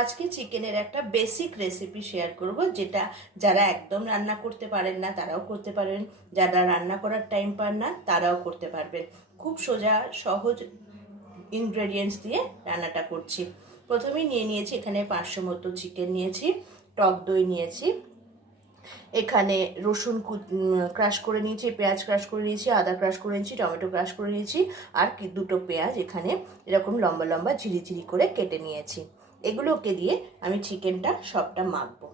আজকে চিকেনের একটা বেসিক রেসিপি শেয়ার করব, যেটা যারা একদম রান্না করতে পারেন না তারাও করতে পারেন, যারা রান্না করার টাইম পান না তারাও করতে পারবেন। খুব সোজা সহজ ইনগ্রেডিয়েন্টস দিয়ে রান্নাটা করছি। প্রথমেই নিয়ে নিয়েছি এখানে 500 মতো চিকেন নিয়েছি, টক দই নিয়েছি, এখানে রসুন ক্রাশ করে নিয়েছি, পেঁয়াজ ক্রাশ করে নিয়েছি, আদা ক্রাশ করে নিয়েছি, টমেটো ক্রাশ করে নিয়েছি, আর দুটো পেঁয়াজ এখানে এরকম লম্বা লম্বা ঝিরিঝিরি করে কেটে নিয়েছি। এগুলোকে দিয়ে আমি চিকেনটা সবটা মাখবো।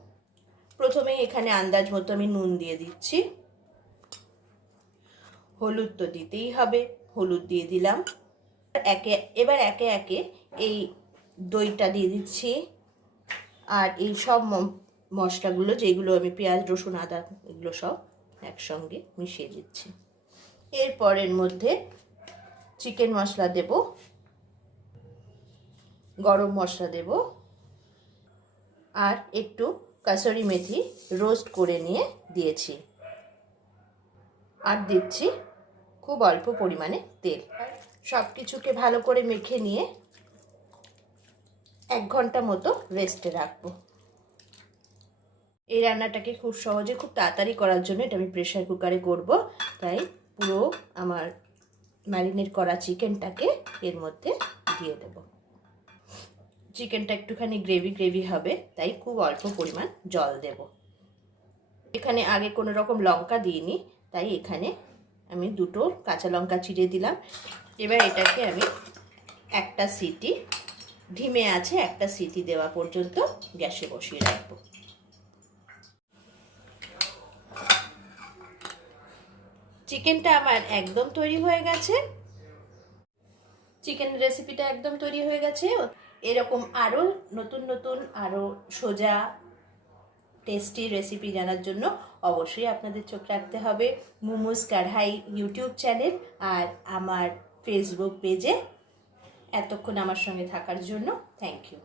প্রথমে এখানে আন্দাজ মতো আমি নুন দিয়ে দিচ্ছি, হলুদ তো দিতেই হবে, হলুদ দিয়ে দিলাম। এবার একে একে এই দইটা দিয়ে দিচ্ছি, আর এই সব মশলাগুলো যেগুলো আমি পেঁয়াজ রসুন আদা এগুলো সব একসঙ্গে মিশিয়ে দিচ্ছি। এরপর এর মধ্যে চিকেন মশলা দেব, গরম মশলা দেব, আর একটু কাসুরি মেথি রোস্ট করে নিয়ে দিয়েছি, আর দিচ্ছি খুব অল্প পরিমাণে তেল। সব কিছুকে ভালো করে মেখে নিয়ে 1 ঘন্টা মতো রেস্টে রাখবো। এই রান্নাটাকে খুব সহজে খুব তাড়াতাড়ি করার জন্য এটা আমি প্রেসার কুকারে করব, তাই পুরো আমার ম্যারিনেট করা চিকেনটাকে এর মধ্যে দিয়ে দেব। চিকেনটা একটুখানি গ্রেভি গ্রেভি হবে, তাই খুব অল্প পরিমাণ জল দেব। এখানে আগে কোনো রকম লঙ্কা দিইনি, তাই এখানে আমি 2টো কাঁচা লঙ্কা চিড়ে দিলাম। এবার এটাকে আমি একটা সিটি, ধিমে আছে একটা সিটি দেওয়া পর্যন্ত গ্যাসে বসিয়ে রাখবো। চিকেনটা আমার একদম তৈরি হয়ে গেছে, চিকেন রেসিপিটা একদম তৈরি হয়ে গেছে। এরকম আরও নতুন নতুন আরও সোজা টেস্টি রেসিপি জানার জন্য অবশ্যই আপনাদের চোখ রাখতে হবে মোমোস কাঢ়াই ইউটিউব চ্যানেল আর আমার ফেসবুক পেজে। এতক্ষণ আমার সঙ্গে থাকার জন্য থ্যাংক ইউ।